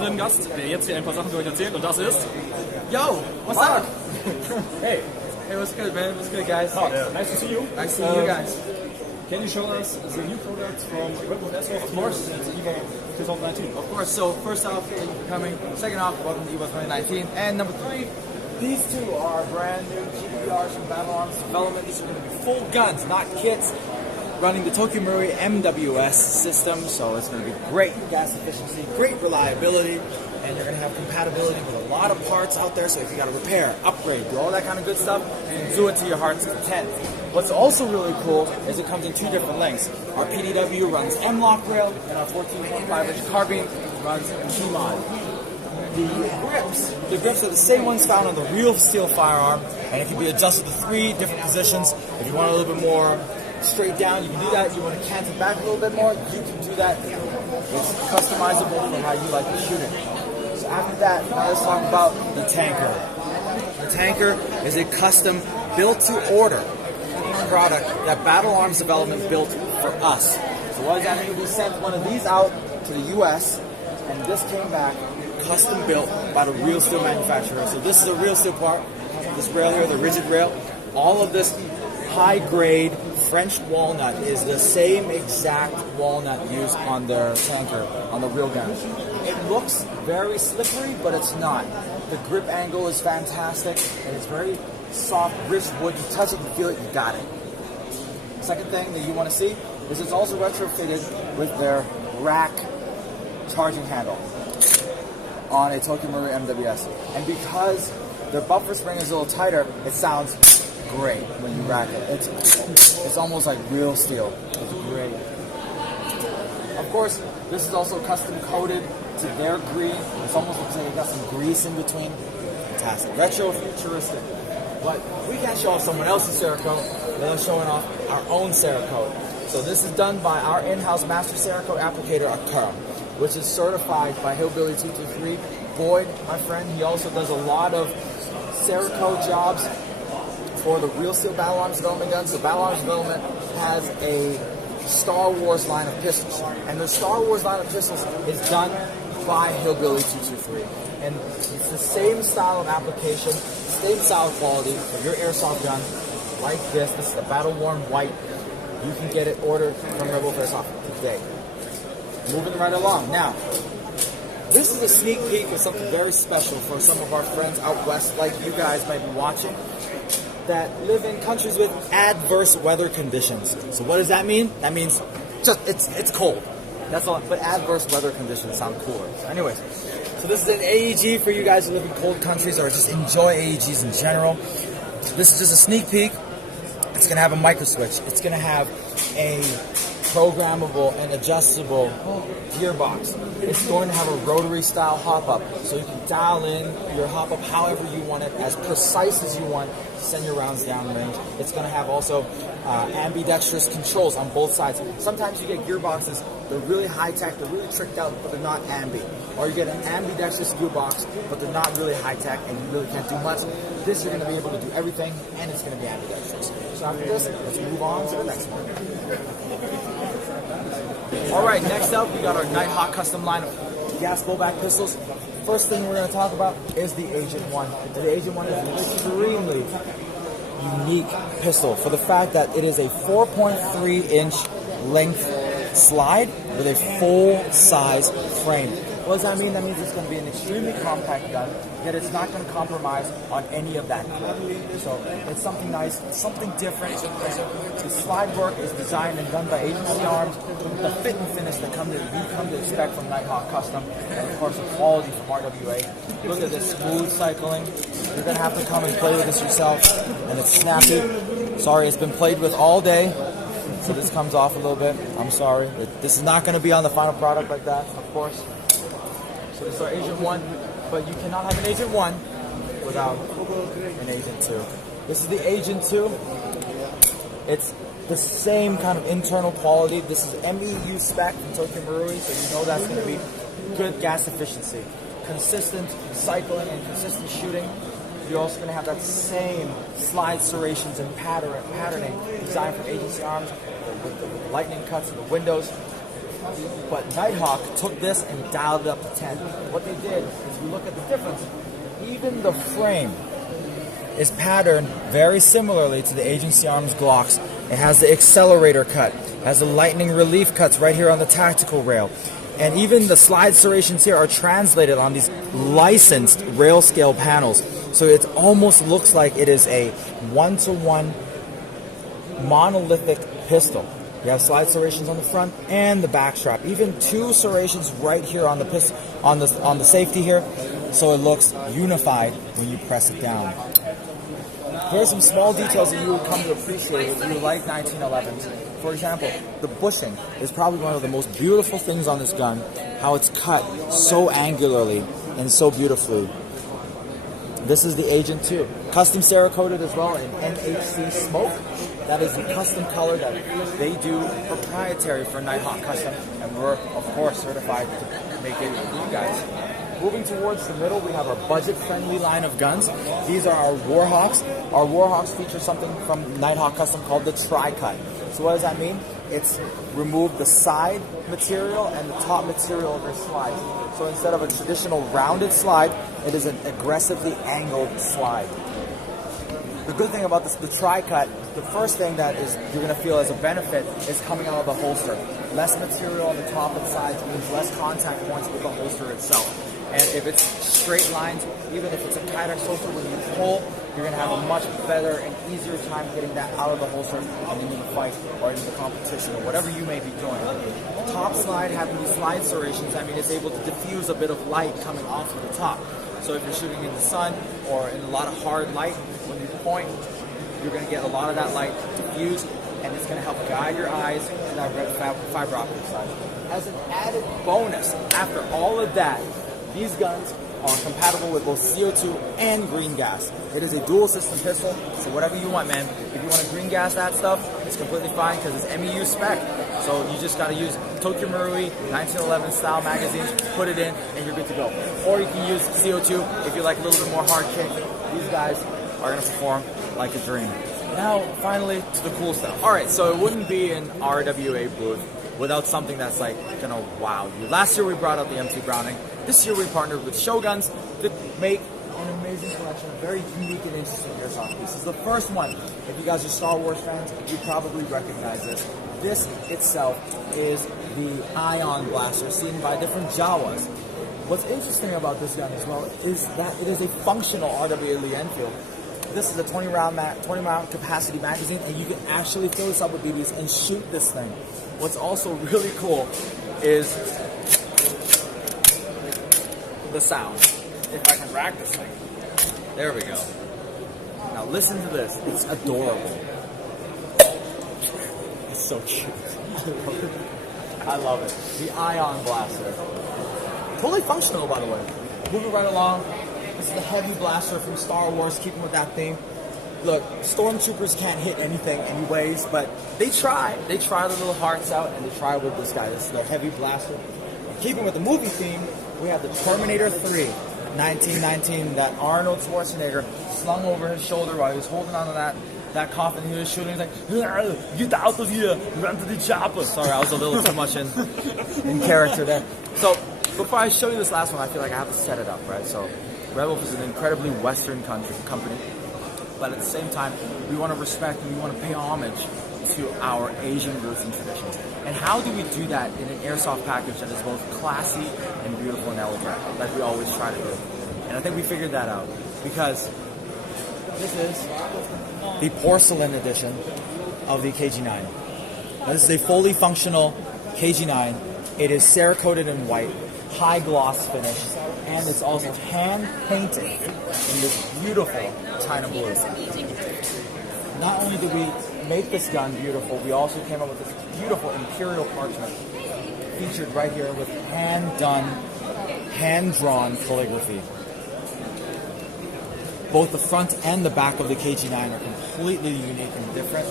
besonderen Gast, der jetzt hier ein paar Sachen für euch erzählt, und das ist... Yo, what's Marck. up? Hey. Hey, what's good, man? What's good, guys? Nice to see you. Nice to see you guys. Can you show us the new products from RWTV, of course, and IWA 2019? Of course, so first off, thank you for coming. Second off, welcome to IWA 2019. And number three, these two are brand new GBRs from Battle Arms Development. These are going to be full guns, not kits, running the Tokyo Marui MWS system. So it's going to be great gas efficiency, great reliability, and you're going to have compatibility with a lot of parts out there. So if you got to repair, upgrade, do all that kind of good stuff, you can do it to your heart's content. What's also really cool is it comes in two different lengths. Our PDW runs M-Lock rail, and our 14.5-inch carbine runs G-Mod. The grips are the same ones found on the real steel firearm, and it can be adjusted to 3 different positions. If you want a little bit more straight down, you can do that. You want to cant it back a little bit more, you can do that. It's customizable for how you like to shoot it. So after that, now let's talk about the tanker. The tanker is a custom built-to-order product that Battle Arms Development built for us. So what does that mean? We sent one of these out to the US, and this came back custom built by the real steel manufacturer. So this is a real steel part. This rail here, the rigid rail. All of this high grade French walnut is the same exact walnut used on their tanker, on the real gun. It looks very slippery, but it's not. The grip angle is fantastic, and it's very soft, rich wood. You touch it, you feel it, you got it. Second thing that you want to see is it's also retrofitted with their rack charging handle on a Tokyo Marui MWS. And because the buffer spring is a little tighter, it sounds great when you rack it. It's almost like real steel. It's great. Of course, this is also custom coated to their green. It almost looks like it got some grease in between. Fantastic. Retro futuristic. But we can't show off someone else's Cerakote without showing off our own Cerakote. So this is done by our in-house master Cerakote applicator, Akara, which is certified by Hillbilly 223. Boyd, my friend, he also does a lot of Cerakote jobs for the Real Steel Battle Arms Development guns. So Battle Arms Development has a Star Wars line of pistols, and the Star Wars line of pistols is done by Hillbilly 223. And it's the same style of application, same style of quality for your airsoft gun, like this. This is the Battle Worn White. You can get it ordered from RedWolfAirsoft today. Moving right along. Now, this is a sneak peek of something very special for some of our friends out west, like you guys might be watching, that live in countries with adverse weather conditions. So what does that mean? That means just it's cold. That's all. But adverse weather conditions sound cooler. So anyways, so this is an AEG for you guys who live in cold countries or just enjoy AEGs in general. This is just a sneak peek. It's going to have a micro switch. It's going to have a programmable and adjustable gearbox. It's going to have a rotary style hop-up, so you can dial in your hop-up however you want it, as precise as you want to send your rounds downrange. It's going to have also ambidextrous controls on both sides. Sometimes you get gearboxes, they're really high-tech, they're really tricked out, but they're not ambi. Or you get an ambidextrous gearbox, but they're not really high-tech and you really can't do much. This, you're going to be able to do everything, and it's going to be ambidextrous. So after this, let's move on to the next one. Alright, next up, we got our Nighthawk custom line of gas blowback pistols. First thing we're going to talk about is the Agent 1. The Agent 1 is an extremely unique pistol for the fact that it is a 4.3-inch length slide with a full-size frame. What does that mean? That means it's going to be an extremely compact gun, yet it's not going to compromise on any of that grip. So it's something nice, something different. The slide work is designed and done by Agency Arms, the fit and finish that you come to expect from Nighthawk Custom, and of course the quality from RWA. Look at this smooth cycling. You're going to have to come and play with this yourself, and it's snappy. Sorry, it's been played with all day, so this comes off a little bit. I'm sorry. This is not going to be on the final product like that, of course. So this is our Agent 1, but you cannot have an Agent 1 without an Agent 2. This is the Agent 2. It's the same kind of internal quality. This is MEU spec from Tokyo Marui, so you know that's going to be good gas efficiency. Consistent cycling and consistent shooting. You're also going to have that same slide serrations and patterning designed for Agency Arms with the lightning cuts in the windows. But Nighthawk took this and dialed it up to 10. What they did is, we look at the difference. Even the frame is patterned very similarly to the Agency Arms Glocks. It has the accelerator cut, it has the lightning relief cuts right here on the tactical rail. And even the slide serrations here are translated on these licensed rail scale panels. So it almost looks like it is a one-to-one monolithic pistol. You have slide serrations on the front and the back strap. Even two serrations right here on the pistol, on the safety here, so it looks unified when you press it down. Here are some small details that you will come to appreciate if you like 1911s. For example, the bushing is probably one of the most beautiful things on this gun. How it's cut so angularly and so beautifully. This is the Agent 2. Custom Cerakoted as well in NHC Smoke. That is the custom color that they do proprietary for Nighthawk Custom. And we're, of course, certified to make it for you guys. Moving towards the middle, we have our budget-friendly line of guns. These are our Warhawks. Our Warhawks feature something from Nighthawk Custom called the Tri-Cut. So what does that mean? It's removed the side material and the top material of your slides. So instead of a traditional rounded slide, it is an aggressively angled slide. The good thing about this, the Tri-Cut, the first thing that is you're going to feel as a benefit is coming out of the holster. Less material on the top and sides means less contact points with the holster itself. And if it's straight lines, even if it's a tighter holster, when you pull, you're going to have a much better and easier time getting that out of the holster and into the fight or into the competition or whatever you may be doing. The top slide having these slide serrations, I mean, it's able to diffuse a bit of light coming off of the top. So if you're shooting in the sun or in a lot of hard light, when you point, you're going to get a lot of that light diffused, and it's going to help guide your eyes to that red fiber optic side. As an added bonus, after all of that, these guns are compatible with both CO2 and green gas. It is a dual system pistol, so whatever you want, man. If you want to green gas that stuff, it's completely fine because it's MEU spec. So you just got to use Tokyo Marui 1911 style magazines, put it in, and you're good to go. Or you can use CO2 if you like a little bit more hard kick. These guys are going to perform like a dream. Now, finally, to the cool stuff. All right, so it wouldn't be an RWA booth without something that's like gonna wow you. Last year we brought out the MC Browning. This year we partnered with Shoguns to make an amazing collection of very unique and interesting airsoft pieces. The first one, if you guys are Star Wars fans, you probably recognize this. This itself is the Ion Blaster seen by different Jawas. What's interesting about this gun as well is that it is a functional RWA Lee Enfield. This is a 20 round capacity magazine, and you can actually fill this up with BBs and shoot this thing. What's also really cool is the sound. If I can rack this thing. There we go. Now listen to this. It's adorable. It's so cute. I love it. The Ion Blaster. Totally functional, by the way. Moving right along. This is the heavy blaster from Star Wars, keeping with that theme. Look, stormtroopers can't hit anything anyways, but they try. They try the little hearts out, and they try with this guy. This is their heavy blaster. Keeping with the movie theme, we have the Terminator 3, 1919, that Arnold Schwarzenegger slung over his shoulder while he was holding on to that coffin he was shooting. He's like, get out of here, run to the chopper. Sorry, I was a little too much in character there. So, before I show you this last one, I feel like I have to set it up, right? So, RedWolf is an incredibly Western company, but at the same time, we want to respect and we want to pay homage to our Asian roots and traditions. And how do we do that in an airsoft package that is both classy and beautiful and elegant, like we always try to do? And I think we figured that out, because this is the porcelain edition of the KG-9. Now, this is a fully functional KG-9. It is Cerakoted in white, high gloss finish, and it's also hand painted in this beautiful China blue. Not only did we make this gun beautiful, we also came up with this beautiful Imperial parchment featured right here with hand-done, hand-drawn calligraphy. Both the front and the back of the KG-9 are completely unique and different.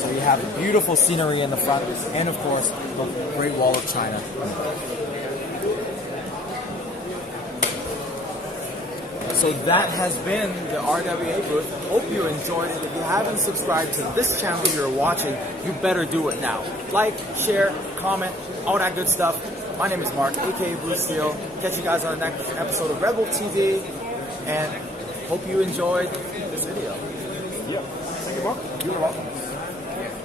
So you have beautiful scenery in the front, and of course, the Great Wall of China. So that has been the RWA booth. Hope you enjoyed it. If you haven't subscribed to this channel you're watching, you better do it now. Like, share, comment, all that good stuff. My name is Mark, aka BlueSteel. Catch you guys on the next episode of RWTV, and hope you enjoyed this video. Yeah. Thank you, Mark. You're welcome.